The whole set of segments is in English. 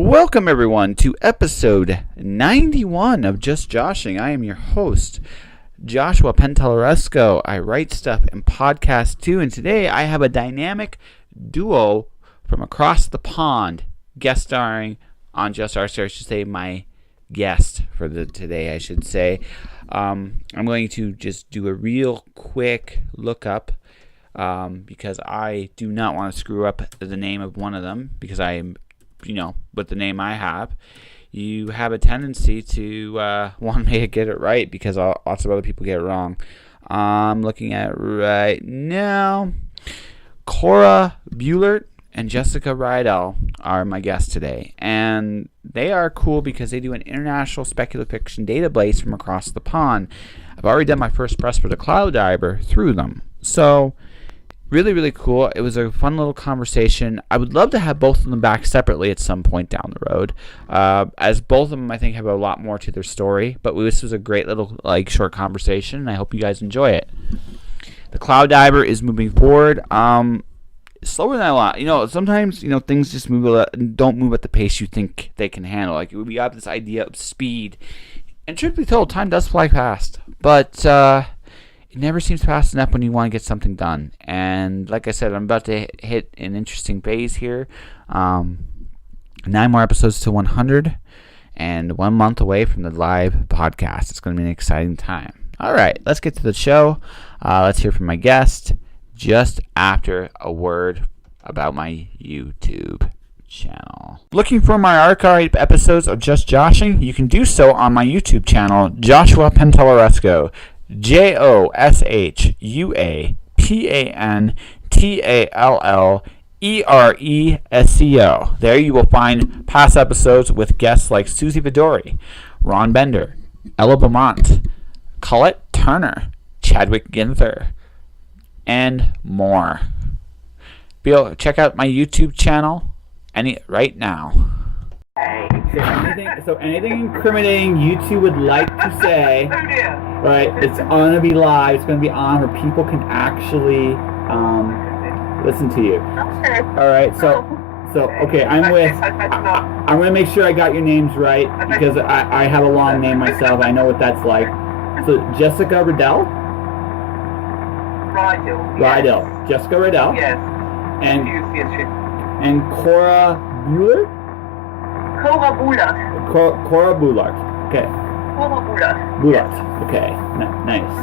Welcome, everyone, to episode 91 of Just Joshing. I am your host, Joshua Penteleresco. I write stuff and podcast too, and today I have a dynamic duo from across the pond guest starring on Just Joshing. I should say my guest for today, I should say. I'm going to just do a real quick look up because I do not want to screw up the name of one of them because I'm with the name I have, you have a tendency to want me to get it right because lots of other people get it wrong. I'm looking at it right now. Cora Buhlert and Jessica Rydill are my guests today, and they are cool because they do an international speculative fiction database from across the pond. I've already done my first press for the Cloud Diver through them, so really, really cool. It was a fun little conversation. I would love to have both of them back separately at some point down the road, as both of them, I think, have a lot more to their story. But this was a great little, short conversation, and I hope you guys enjoy it. The Cloud Diver is moving forward, slower than a lot. Sometimes, things just don't move at the pace you think they can handle. We have this idea of speed, and truth be told, time does fly fast. But it never seems fast enough when you want to get something done. And like I said, I'm about to hit an interesting phase here. 9 more episodes to 100 and 1 month away from the live podcast. It's going to be an exciting time. All right, let's get to the show. Let's hear from my guest just after a word about my YouTube channel. Looking for my archived episodes of Just Joshing? You can do so on my YouTube channel, Joshua Penteleresco. Joshua There you will find past episodes with guests like Susie Vidori, Ron Bender, Ella Beaumont, Colette Turner, Chadwick Ginther, and more. Check out my YouTube channel right now. So anything incriminating YouTube would like to say, right, it's going to be live, it's going to be on where people can actually listen to you. Okay. All right, so okay, I'm going to make sure I got your names right because I have a long name myself. I know what that's like. So Jessica Rydill? Rydill. Jessica Rydill? Yes. And Cora Buhlert? Cora Buhlert. Cora Buhlert. Okay. Cora Buhlert. Buhlert. Okay. Nice.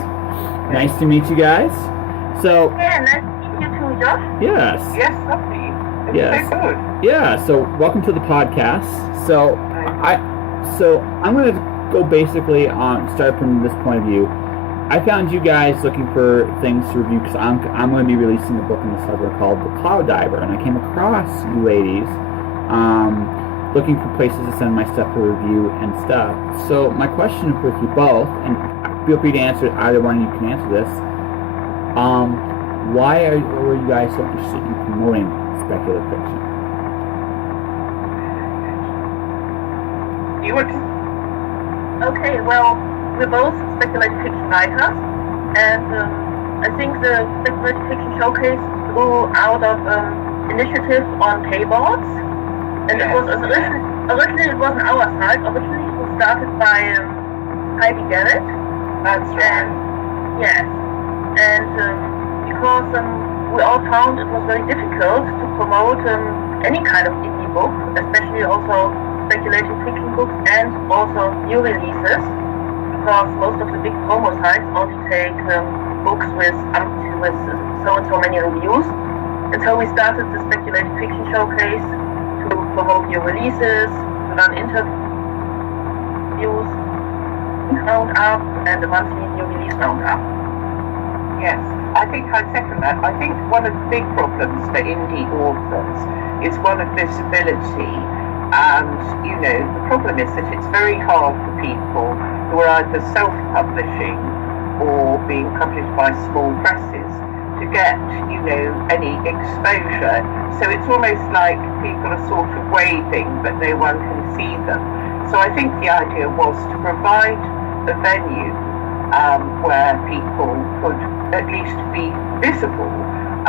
Nice to meet you guys. So. Yeah, nice to meet you too, Josh. Yes. Yes, lovely. Yes. So good. Yeah. So welcome to the podcast. So I'm going to go basically start from this point of view. I found you guys looking for things to review because I'm going to be releasing a book in the summer called The Cloud Diver, and I came across you ladies. Looking for places to send my stuff for review and stuff. So my question for you both, and feel free to answer it, either one of you can answer this. Why were you guys so interested in promoting speculative fiction? You would? Okay, well, we're both speculative fiction writers, and I think the Speculative Fiction Showcase grew out of initiative on payboards. And it was originally it wasn't our site. Originally it was started by Heidi Garrett. That's right. Yes. And because we all found it was very difficult to promote any kind of indie book, especially also speculative fiction books and also new releases, because most of the big promo sites only take books with so and so many reviews. And so we started the Speculative Fiction Showcase to promote new releases, to run interviews, roundup, and a monthly new release roundup. Yes, I think I second that. I think one of the big problems for indie authors is one of visibility, and the problem is that it's very hard for people who are either self-publishing or being published by small presses to get, any exposure. So it's almost like people are sort of waving, but no one can see them. So I think the idea was to provide a venue where people could at least be visible.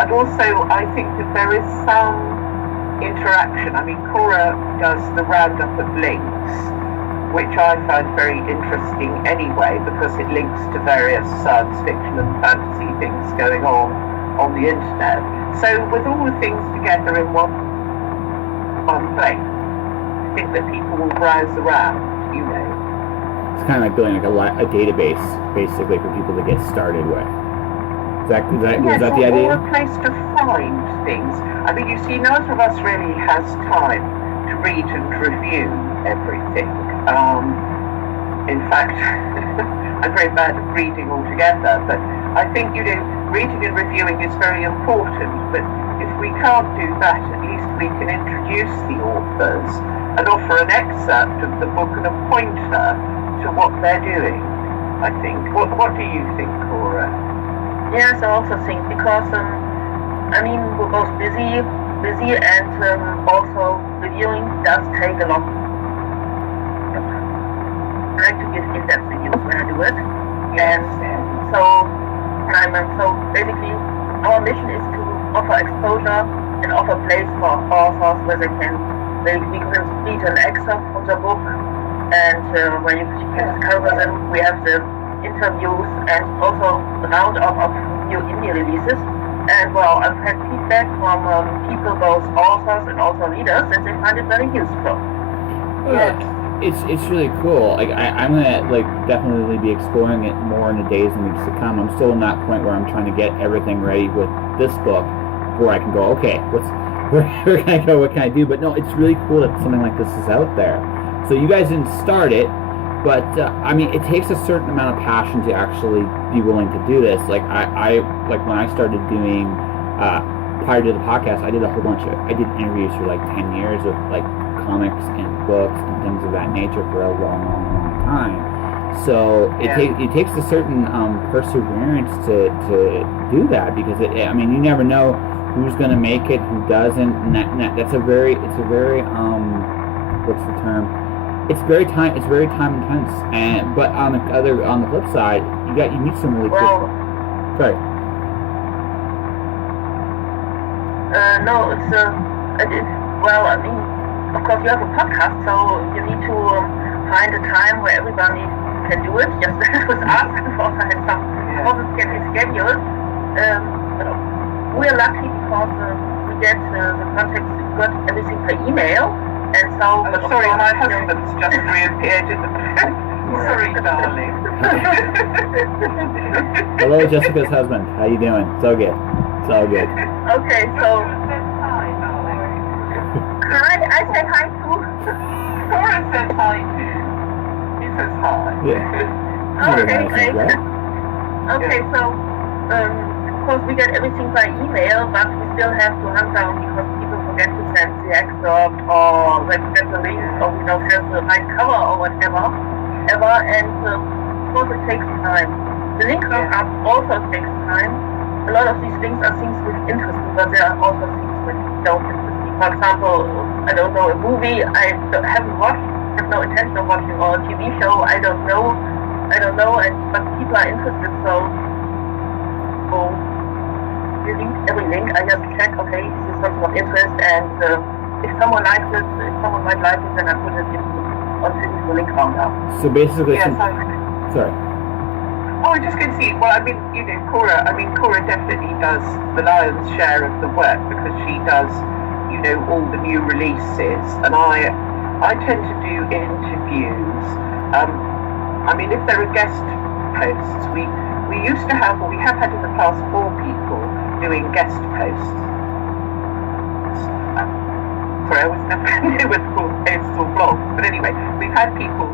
And also, I think that there is some interaction. I mean, Cora does the roundup of links, which I find very interesting anyway, because it links to various science fiction and fantasy things going on the internet. So with all the things together in one place, I think that people will browse around, you know. It's kind of like building like a database, basically, for people to get started with. Was that the idea? Or a place to find things. I mean, you see, neither of us really has time to read and review everything. In fact, I'm very bad at reading altogether, but I think, you know, reading and reviewing is very important, but if we can't do that, at least we can introduce the authors and offer an excerpt of the book and a pointer to what they're doing, I think. What do you think, Cora? Yes, I also think, because I mean, we're both busy, and also reviewing does take a lot. I like to give in-depth reviews when I do it, and so basically our mission is to offer exposure and offer place for authors where we can read an excerpt from the book, and where you can discover them. We have the interviews and also the roundup of new indie releases. And well, I've had feedback from people, both authors and also readers, that they find it very useful. Yes. It's really cool. Like I'm gonna definitely be exploring it more in the days and weeks to come. I'm still in that point where I'm trying to get everything ready with this book, where I can go, okay, where can I go? What can I do? But no, it's really cool that something like this is out there. So you guys didn't start it. But, I mean, it takes a certain amount of passion to actually be willing to do this. Like, I when I started doing, prior to the podcast, I did interviews for 10 years with, comics and books and things of that nature for a long, long, long time. So it takes a certain perseverance to do that, because, I mean, you never know who's going to make it, who doesn't, and it's a very, what's the term? It's very time intense, but on the flip side, you meet some really cool. Sorry. No, it's I mean, of course you have a podcast, so you need to find a time where everybody can do it. Just with us, because I had some problems getting scheduled. But we're lucky because we get the contact, we got everything per email. And so, sorry, my husband's just reappeared in the bed. Sorry, darling. Hello, Jessica's husband. How you doing? So good. Okay, so hi. I said hi too. Cora said hi too. He says hi. Yeah. Okay, great. Okay, so of course we get everything by email, but we still have to hunt down because people forget to send the excerpt, or they forget the links, or we don't have the right cover or whatever. And of course it takes time. The link up also takes time. A lot of these links are things which interest me, but there are also things which don't interest me. For example, I don't know, a movie I haven't watched, have no intention of watching, or a TV show I don't know, but people are interested, so every link I just check, okay, this is something of interest, and if someone likes it, if someone might like it, then I put it into the link roundup. So basically, sorry. Oh, I'm just going to see. Well, I mean, Cora definitely does the lion's share of the work, because she does, all the new releases, and I tend to do interviews. I mean, if there are guest posts, we used to have, or we have had in the past, 4 people doing guest posts. Sorry, I was never familiar with full posts or blogs, but anyway, we've had people,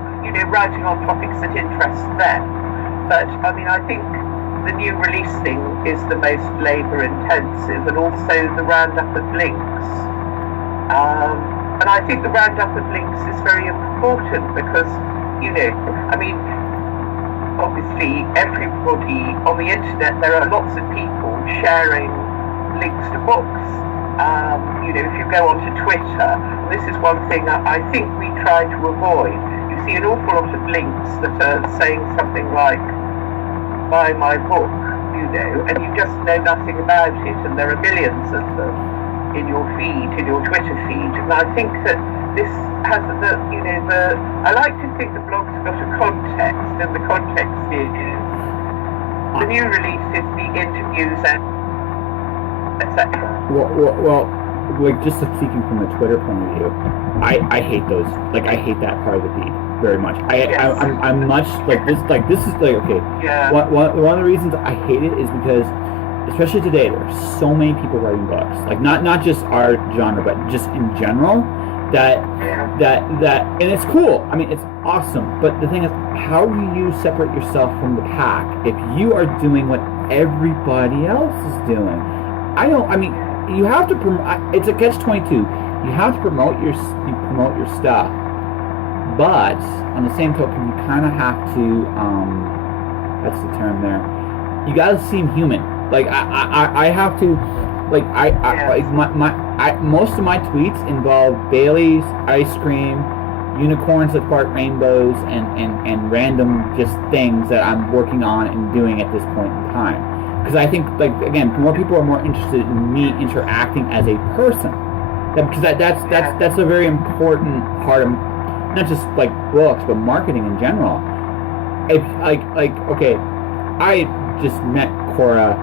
writing on topics that interest them. But I mean, I think the new release thing is the most labour intensive, and also the roundup of links. And I think the roundup of links is very important because, I mean, obviously everybody on the internet, there are lots of people sharing links to books. If you go onto Twitter, this is one thing I think we try to avoid. You see an awful lot of links that are saying something like, buy my book, and you just know nothing about it, and there are millions of them. in your feed, in your Twitter feed. And I think that this has I like to think the blog's got a context, and the context is the new releases, the interviews, and etc. Well, like just speaking from a Twitter point of view, I hate those. Like I hate that part of the feed very much. I'm much like this. Like this is like okay. Yeah. One of the reasons I hate it is because, especially today, there are so many people writing books. Like not just our genre, but just in general. That and it's cool. I mean, it's awesome. But the thing is, how do you separate yourself from the pack if you are doing what everybody else is doing? I mean, you have to promote. It's a catch-22. You have to promote your stuff, but on the same token, you kind of have to. That's the term there. You got to seem human. Like I have to. Like most of my tweets involve Bailey's, ice cream, unicorns that fart rainbows, and random just things that I'm working on and doing at this point in time. Because I think, like again, more people are more interested in me interacting as a person. Because that's a very important part of not just like books, but marketing in general. If okay, I just met Cora,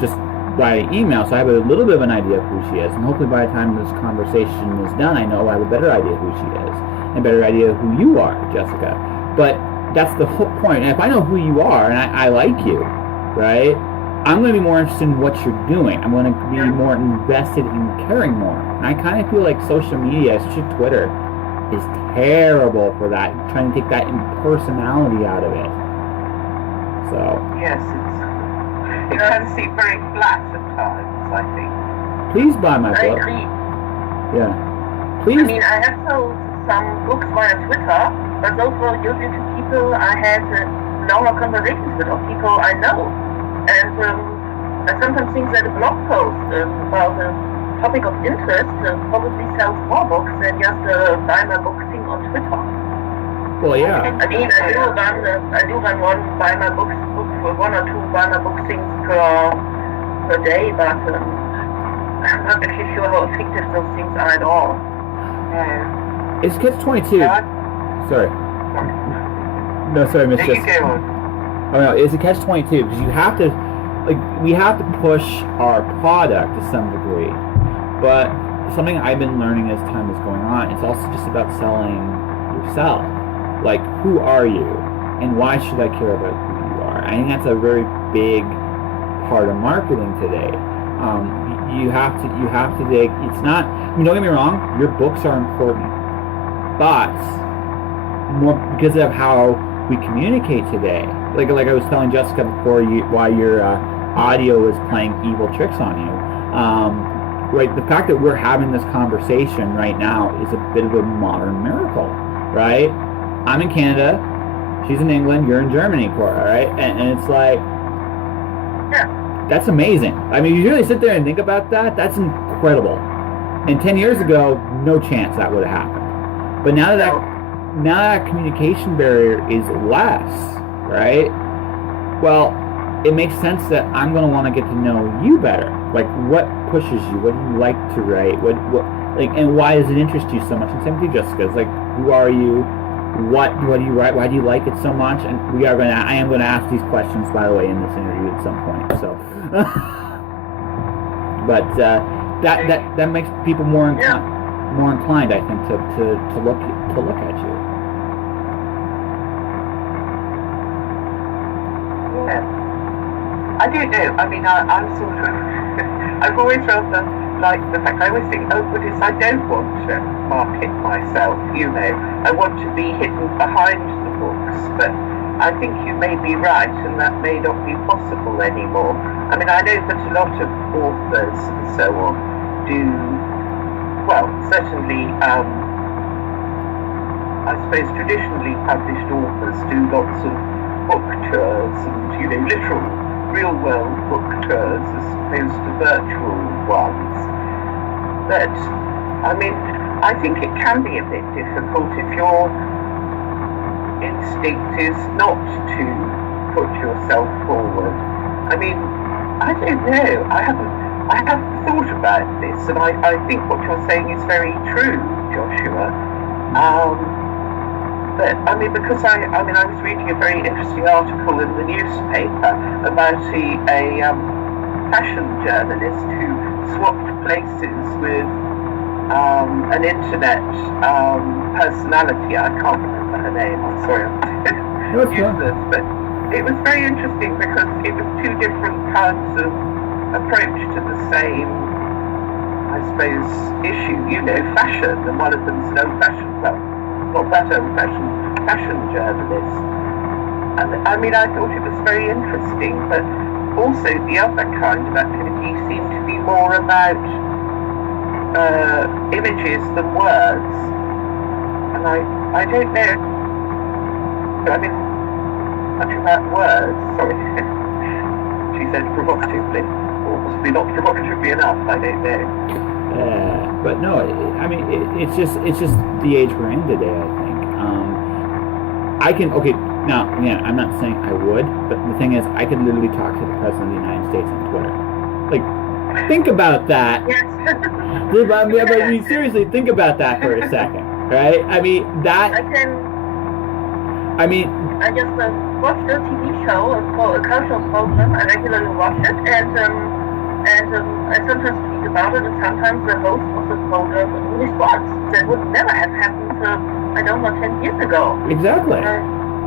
just by email, so I have a little bit of an idea of who she is, and hopefully by the time this conversation is done, I know I have a better idea of who she is, and a better idea of who you are, Jessica. But that's the whole point. And if I know who you are, and I like you, right, I'm going to be more interested in what you're doing. I'm going to be more invested in caring more. And I kind of feel like social media, especially Twitter, is terrible for that, trying to take that impersonality out of it. So. Yes, it can seem very flat at times, I think. Please buy my book. I agree. Yeah. Please. I mean, I have sold some books via Twitter, but those were usually to people I had longer conversations with, or people I know. And I sometimes think that a blog post about a topic of interest probably sells more books than just buy my book thing on Twitter. Well, yeah. I mean, I do run one buy my books one or two buy my book things per day, but I'm not actually sure how effective those things are at all. It's catch-22. Sorry. No, sorry, Miss Jessica. Oh no, it's a catch-22 because you have to, we have to push our product to some degree, but something I've been learning as time is going on, it's also just about selling yourself. Like, who are you, and why should I care about who you are? I think that's a very big part of marketing today. You have to dig. It's not. I mean, don't get me wrong. Your books are important, but more because of how we communicate today. Like I was telling Jessica before, why your audio is playing evil tricks on you. Right. The fact that we're having this conversation right now is a bit of a modern miracle, right? I'm in Canada, she's in England, you're in Germany, Cora, right? And it's like, yeah, that's amazing. I mean, you really sit there and think about that, that's incredible. And 10 years ago, no chance that would have happened. But now that communication barrier is less, right? Well, it makes sense that I'm going to want to get to know you better. Like, what pushes you? What do you like to write? What and why does it interest you so much? And same with you, Jessica. It's like, who are you? What do you write? Why do you like it so much? And I am going to ask these questions, by the way, in this interview at some point. So, but that makes people more inclined, I think, to look at you. Yeah, I don't know. I mean, I'm sort of. I've always rather like the fact. I always think, but I don't want to market myself. I want to be hidden behind the books. But I think you may be right, and that may not be possible anymore. I mean, I know that a lot of authors and so on do. Well, certainly, I suppose traditionally published authors do lots of book tours and literal, real-world book tours as opposed to virtual ones. But, I mean, I think it can be a bit difficult if your instinct is not to put yourself forward. I mean, I don't know. I haven't I have thought about this, and I think what you're saying is very true, Joshua. But I mean, because I was reading a very interesting article in the newspaper about a fashion journalist who swapped places with an internet personality. I can't remember her name. I'm sorry, I'm useless. But it was very interesting because it was two different kinds of approach to the same, I suppose, issue. You know, fashion, and one of them's an old-fashioned, well, not that old-fashioned, fashion journalist. And I mean, I thought it was very interesting, but also the other kind of activity seemed to be more about images than words. And I don't know, I mean, much about words, sorry, she said provocatively, or possibly not provocatively enough, I don't know. But no, I mean, it's just the age we're in today, I think. Now, yeah, I'm not saying I would, but the thing is, I could literally talk to the President of the United States on Twitter. Like, think about that. Yes. I mean, seriously, think about that for a second, right? I mean, that... I just watched a TV show, a cultural program. I regularly watch it, and I sometimes tweet about it, and sometimes the host of the program responds. That would never have happened, 10 years ago. Exactly.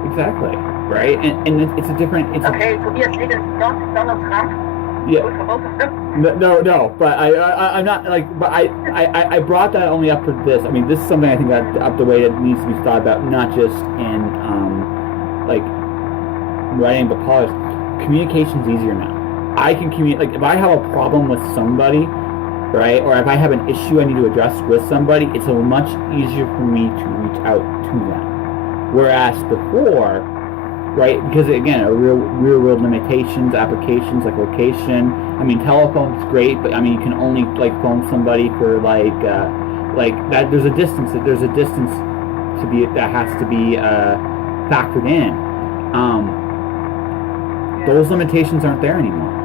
Exactly. Right? And it's a different... Okay, Tobias Lee is not Donald Trump. Yeah. For both of them. No, but I'm not but I brought that only up for this. I mean, this is something I think that up the way that needs to be thought about, not just in writing, but polish. Communication's easier now. I can communicate. Like, if I have a problem with somebody, right, or if I have an issue I need to address with somebody, it's a much easier for me to reach out to them. Whereas before, right, because again, real world limitations, applications like location. I mean, telephone's great, but I mean, you can only phone somebody for like that. There's a distance to be that has to be factored in. Those limitations aren't there anymore.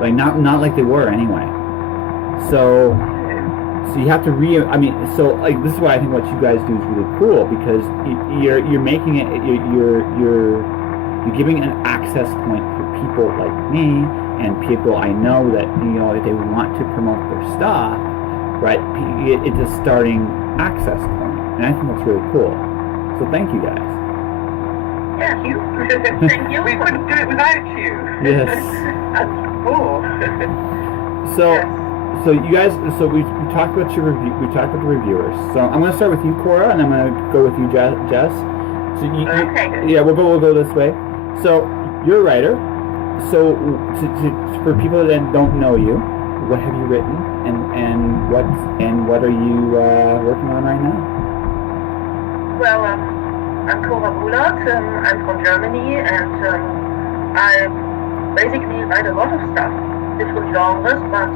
Like not like they were anyway. So you have to this is why I think what you guys do is really cool, because you're making it you're giving an access point for people like me and people I know that, if they want to promote their stuff, right, it's a starting access point. And I think that's really cool. So thank you guys. Yeah, thank you. We couldn't do it without you. Yes. And more. So you guys, we talked about your review. We talked about the reviewers. So I'm going to start with you, Cora, and I'm going to go with you, Jess. So okay. Yeah, we'll go this way. So you're a writer. So for people that don't know you, what have you written, and what are you working on right now? Well, I'm Cora Buhlert. I'm from Germany, and I basically write a lot of stuff, different genres, but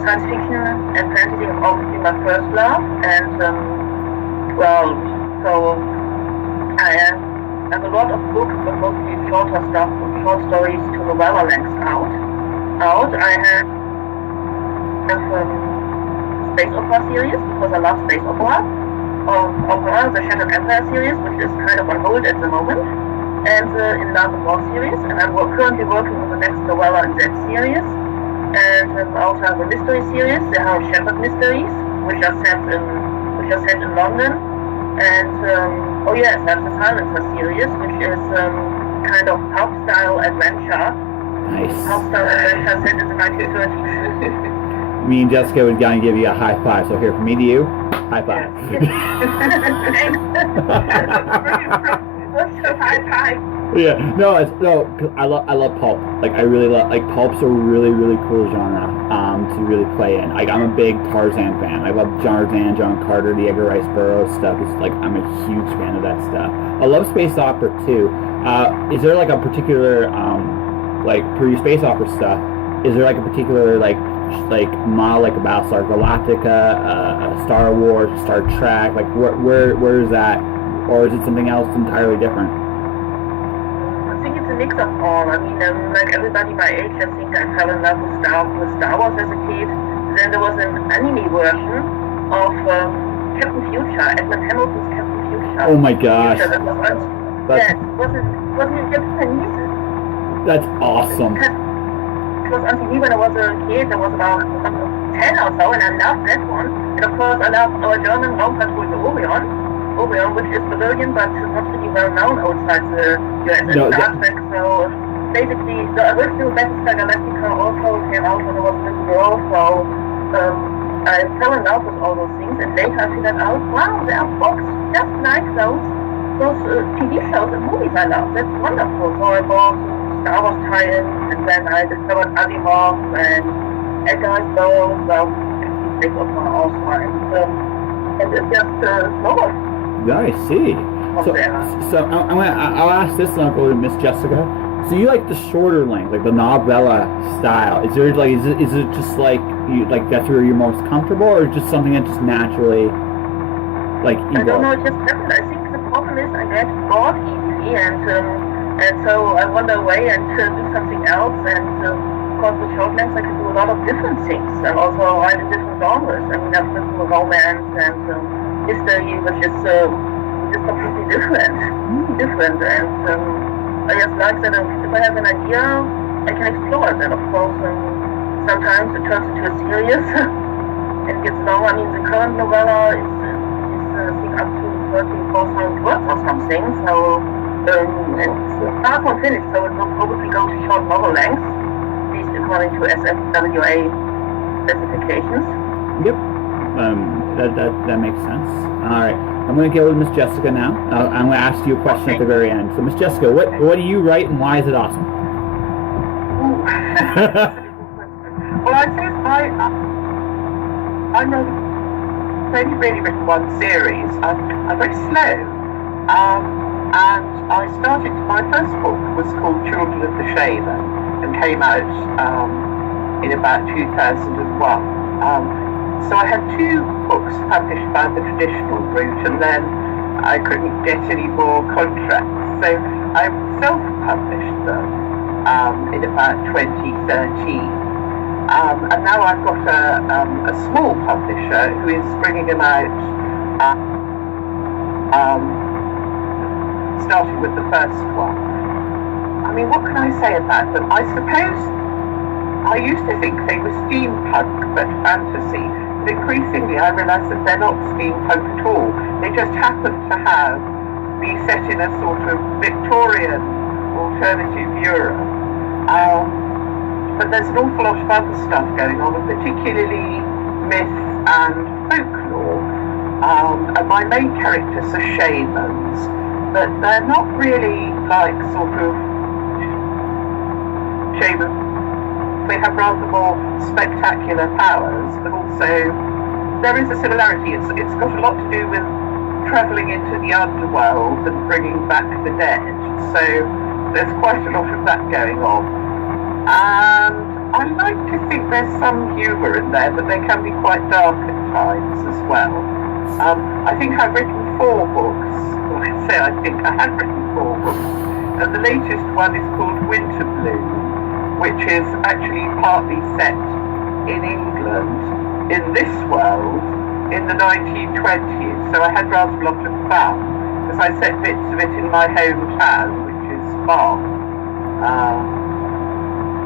science fiction and fantasy have always been my first love. And so I have a lot of books, but mostly shorter stuff, from short stories to novella lengths out. I have space opera series, because I love space opera. The Shattered Empire series, which is kind of on hold at the moment, and the In Love and War series, and I'm currently working on the next novella in that series. And I also have a mystery series, the Harry Shepherd mysteries, which are set in London. And I have the Silencer series, which is kind of pulp style adventure. Nice. Pulp style adventure set in the 1930s. Me and Jessica would gonna give you a high five. So here, from me to you, high five. High five. Yeah, cause I love pulp. Like, I really love, pulp's a really, really cool genre to really play in. Like, I'm a big Tarzan fan. I love Tarzan, John Carter, the Edgar Rice Burroughs stuff. It's like, I'm a huge fan of that stuff. I love space opera too. Is there a particular, for your space opera stuff, is there a particular model, like a Battlestar Galactica, Star Wars, Star Trek? Where is that, or is it something else entirely different? I think it's a mix of all. I mean, like everybody my age, I think I fell in love with Star Wars as a kid. Then there was an anime version of Captain Future, Edmund Hamilton's Captain Future. Oh my gosh. Wasn't it Japanese? That's awesome. It was on TV when I was a kid. I was about 10 or so, and I loved that one. And of course, I loved our German Raum Patrol Orion, which is Brazilian, but not really well known outside the US and Star Trek. So basically, the original Battlestar Galactica also came out when I was a little girl. So I fell in love with all those things, and later I figured out, wow, there are books just like those TV shows and movies I love. That's wonderful. So I bought Star Wars tie-ins, and then I discovered Asimov and Edgar Allan Poe. So these books are awesome, and it's just snowballed. I see. So I'll ask this, and I'll go to Miss Jessica. So you like the shorter length, like the novella style? Is there like is it just like you like that's where you're most comfortable, or just something that just naturally like you I don't know, it just happened. I think the problem is I get bored easily, and so I wander away and do something else. And of course, with short lengths, I can do a lot of different things, and also write in different genres. I mean, I've written romance and history, which is completely different. And I just like that if I have an idea, I can explore it. And of course, sometimes it turns into a series and gets longer. I mean, the current novella is I think up to 34,000 words or something. So it's far from finished. So it will probably go to short novel length, at least according to SFWA specifications. Yep. That makes sense. All right. I'm going to go with Miss Jessica now. I'm going to ask you a question at the very end. So, Miss Jessica, what do you write, and why is it awesome? Well, I think I'm only really written one series. I'm very slow, and I started. My first book was called Children of the Shaver, and came out in about 2001. So I had 2 books published by the traditional route, and then I couldn't get any more contracts. So I self-published them in about 2013. And now I've got a small publisher who is bringing them out, starting with the first one. I mean, what can I say about them? I suppose I used to think they were steampunk, but fantasy. But increasingly, I realise that they're not steampunk at all. They just happen to be set in a sort of Victorian alternative Europe. But there's an awful lot of other stuff going on, and particularly myth and folklore. And my main characters are shamans, but they're not really like sort of shamans. They have rather more spectacular powers, but also there is a similarity. It's got a lot to do with travelling into the underworld and bringing back the dead. So there's quite a lot of that going on. And I like to think there's some humour in there, but they can be quite dark at times as well. I think I've written 4 books. Well, I think I have written 4 books. And the latest one is called Winter Bloom, which is actually partly set in England, in this world, in the 1920s. So I had rather a lot of fun, because I set bits of it in my hometown, which is Bath.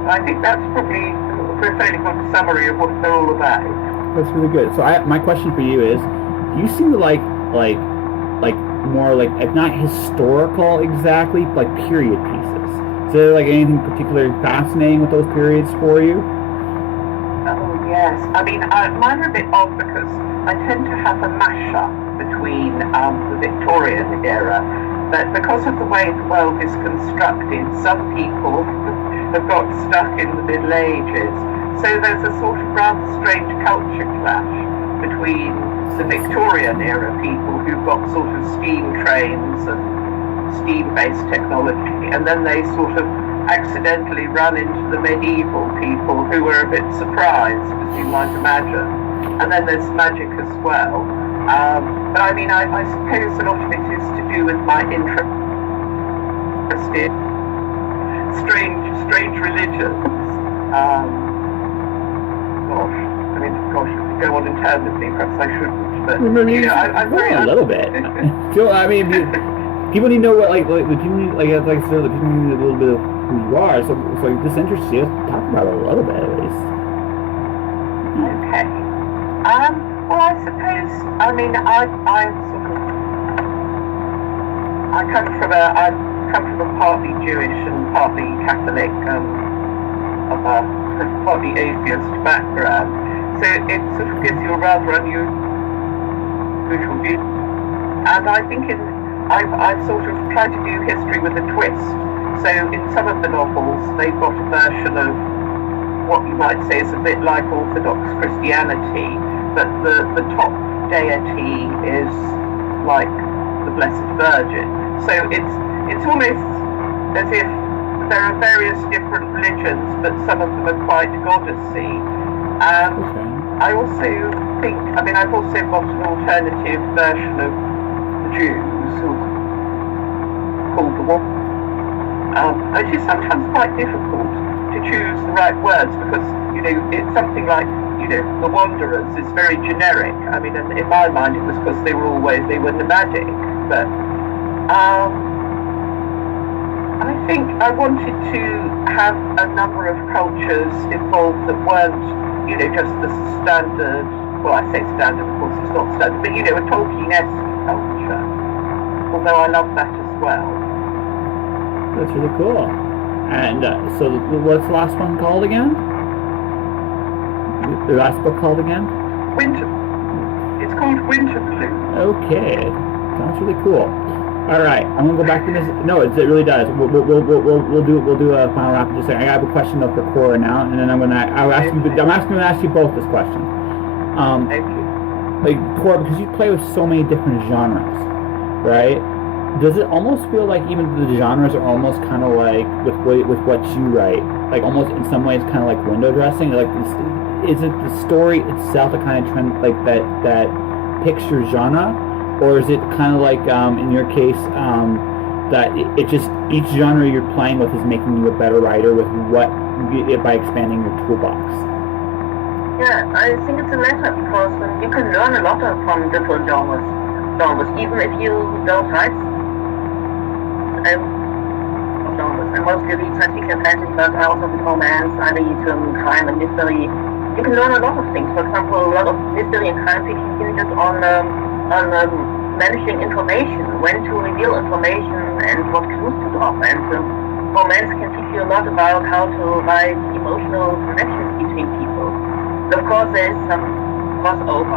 I think that's probably a fairly good summary of what they're all about. That's really good. So my question for you is, you seem to like more like, if not historical exactly, like period pieces. Is there like anything particularly fascinating with those periods for you? Oh yes, I mean mine are a bit odd because I tend to have a mash-up between the Victorian era, but because of the way the world is constructed, some people have got stuck in the Middle Ages, so there's a sort of rather strange culture clash between the Victorian era people who've got sort of steam trains and steam-based technology, and then they sort of accidentally run into the medieval people who were a bit surprised, as you might imagine. And then there's magic as well. But I mean, I suppose a lot of it is to do with my interest in strange religions. Gosh, I could go on interminably. Perhaps I shouldn't. But I'm very a little bit. So people need to know what the people need like I said, the people need a little bit of who you are. So if this interests you, talk about it a little bit at least. Okay. Well, I suppose. I come from a partly Jewish and partly Catholic, partly atheist background. So it sort of gives you a rather unusual view. And I think I've sort of tried to do history with a twist. So in some of the novels, they've got a version of what you might say is a bit like Orthodox Christianity, but the top deity is like the Blessed Virgin. So it's almost as if there are various different religions, but some of them are quite goddessy. I also think, I've also got an alternative version of the Jews, who are called the One. It is sometimes quite difficult to choose the right words because, it's something like, the Wanderers is very generic. And in my mind it was because they were nomadic, but I think I wanted to have a number of cultures involved that weren't, just the standard, well, I say standard, of course it's not standard, but, a Tolkien-esque culture, although I love that as well. That's really cool. And so what's the last one called again? The last book called again? Winter. It's called Winter Bloom. Okay. Sounds really cool. All right, I'm gonna go back to this. No, it really does. We'll do a final wrap in just a second. I have a question though for Cora now, and then I'm gonna ask you both this question. Thank you. Like Cora, because you play with so many different genres, right? Does it almost feel like even the genres are almost kind of like with what you write, like almost in some ways kind of like window dressing? Like, is it the story itself that kind of trend like that picks your genre? Or is it kind of like, in your case, that it just, each genre you're playing with is making you a better writer by expanding your toolbox? Yeah, I think it's the latter because you can learn a lot from different genres, even if you don't write genres. I mostly read science fiction and fantasy, but I also read romance, I read crime and mystery. You can learn a lot of things. For example, a lot of mystery and crime fiction hinges on managing information, when to reveal information and what clues to drop. And romance can teach you a lot about how to write emotional connections between people. But of course, there is some crossover.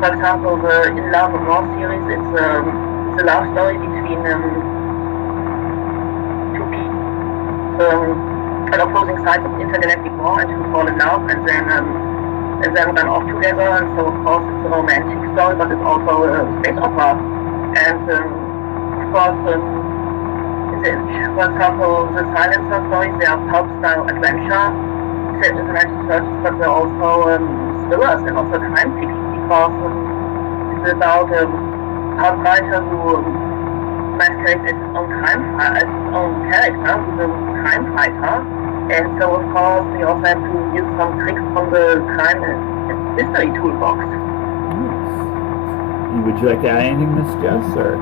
For example, the In Love and War series, it's a love story between two people, an opposing sides of intergalactic war, and who fall in love, and then run off together. And so of course it's a romantic story, but it's also a space opera. And of course, for example, the Silencer stories, they are pulp-style adventure set in the 1930s, but they're also thrillers and also crime fiction, because it's about a writer who masquerades as his own character, who's a crime fighter. And so, of course, we also have to use some tricks from the crime and mystery toolbox. Nice. Would you like to add anything, Miss Jess, or?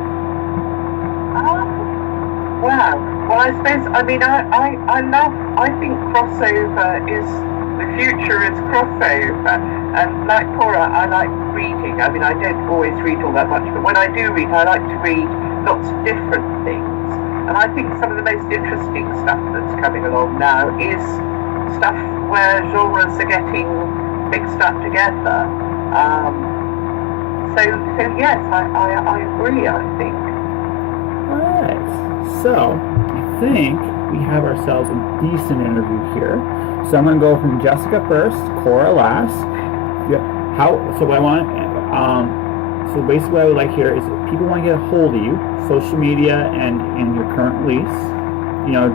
Well, I suppose, I think crossover is, the future is crossover. And like Cora, I like reading. I don't always read all that much, but when I do read, I like to read lots of different things. And I think some of the most interesting stuff that's coming along now is stuff where genres are getting mixed up together. So yes, I agree, I think. Alright, so I think we have ourselves a decent interview here. So I'm going to go from Jessica first, Cora last. So what I want, so basically what I would like here is if people want to get a hold of you, social media and your current lease,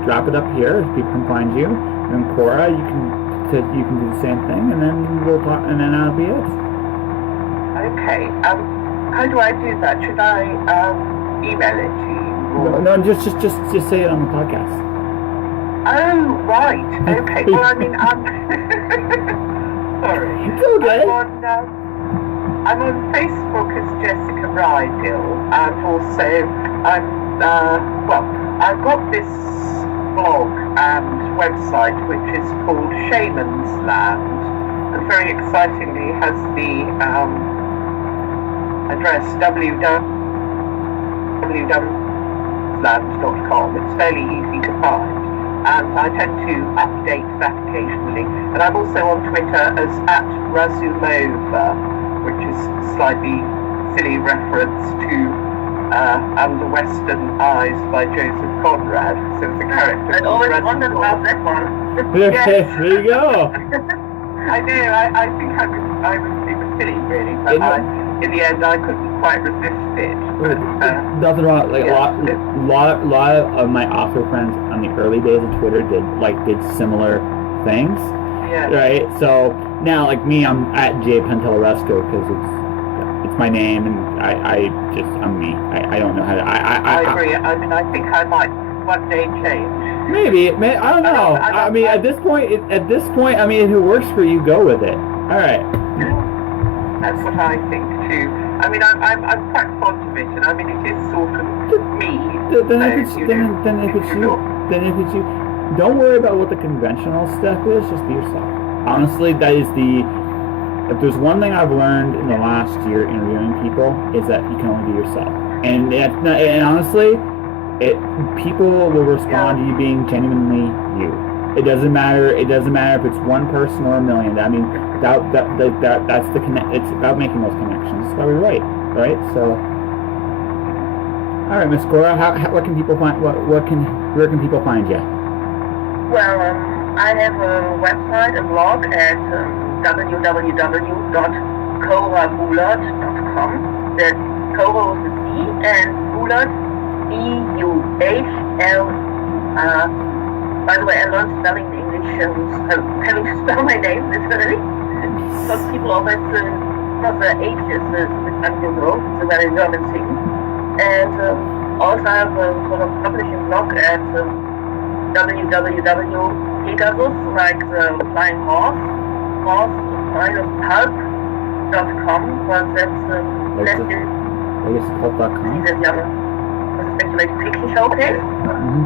drop it up here if people can find you. And Cora, you can do the same thing, and then we'll talk, and then that'll be it. Okay. How do I do that? Should I email it to you? No, just say it on the podcast. Oh, right. Okay. Well, I mean, I'm sorry. It's okay. I'm on Facebook as Jessica Rydill, and also I've got this blog and website which is called Shaman's Land, and very excitingly has the address www.land.com. It's fairly easy to find, and I tend to update that occasionally. And I'm also on Twitter as @Razumova, which is a slightly silly reference to Under Western Eyes by Joseph Conrad. So it's a character. I always wondered about that one. Yes. There you go. I know. I think it was silly, really, but in the end, I couldn't quite resist it. Nothing wrong. Like yeah, a lot of my author friends on the early days of Twitter did similar things. Yeah. Right. So now, like me, I'm at @JPentelaresco because it's my name, and I'm me. I don't know how to. I agree. I mean, I think I might one day change. Maybe. I don't know. I mean, at this point, I mean, if it works for you, go with it. All right. That's what I think too. I mean, I'm quite fond of it, and I mean, it is sort of me. Then if it's you, don't worry about what the conventional stuff is. Just be yourself. Honestly, that is if there's one thing I've learned in the last year interviewing people, is that you can only be yourself. And honestly, people will respond to you being genuinely you. It doesn't matter if it's one person or a million. I mean, that's the connect. It's about making those connections. That's why we write, right? So, all right, Miss Cora, where can people find people find you? Well, I have a website, a blog at www.corabuhlert.com. That's Cora with a C and Buhlert, B-U-H-L-R. By the way, I learned spelling in English, having to spell my name literally. Because people always not the H is a difficult. It's a very German thing. And also I have a sort of publishing blog at www.pegasus, like the flying horse-pulp.com, but that's pulp.com. That's the other Speculative Fiction Showcase,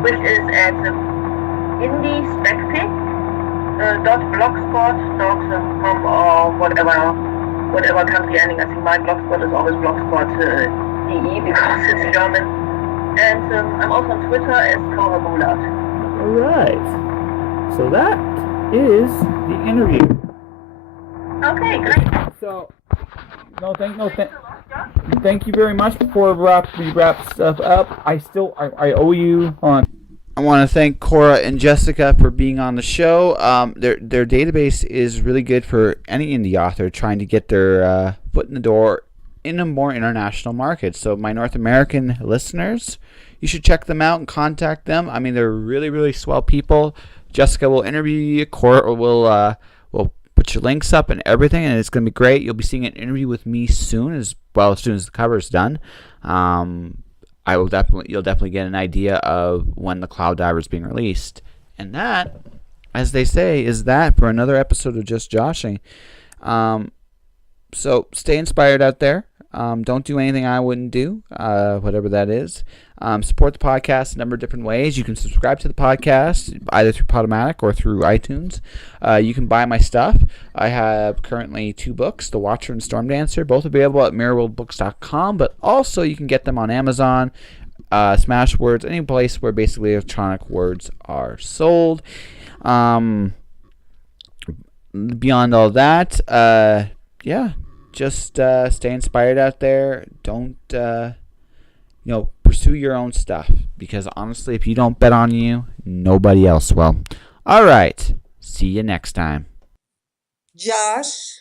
which is at indie.blogspot.com or whatever country ending. I think my blogspot is always blogspot.de because it's German. And I'm also on Twitter as Cora Buhlert. Alright. So that is the interview. Okay, great. So, thank you very much. Before we wrap stuff up, I owe you on. I want to thank Cora and Jessica for being on the show. Their database is really good for any indie author trying to get their foot in the door in a more international market. So my North American listeners, you should check them out and contact them. I mean, they're really, really swell people. Jessica will interview you. Cora will put your links up and everything, and it's going to be great. You'll be seeing an interview with me soon as soon as the cover is done. You'll definitely get an idea of when the Cloud Diver is being released. And that, as they say, is that for another episode of Just Joshing. So stay inspired out there. Don't do anything I wouldn't do, whatever that is. Support the podcast a number of different ways. You can subscribe to the podcast either through Podomatic or through iTunes. You can buy my stuff. I have currently 2 books, The Watcher and Storm Dancer, both available at mirrorworldbooks.com, but also you can get them on Amazon, Smashwords, any place where basically electronic words are sold. Beyond all that, just stay inspired out there. Don't pursue your own stuff, because honestly, if you don't bet on you, nobody else will. All right, see you next time. Josh.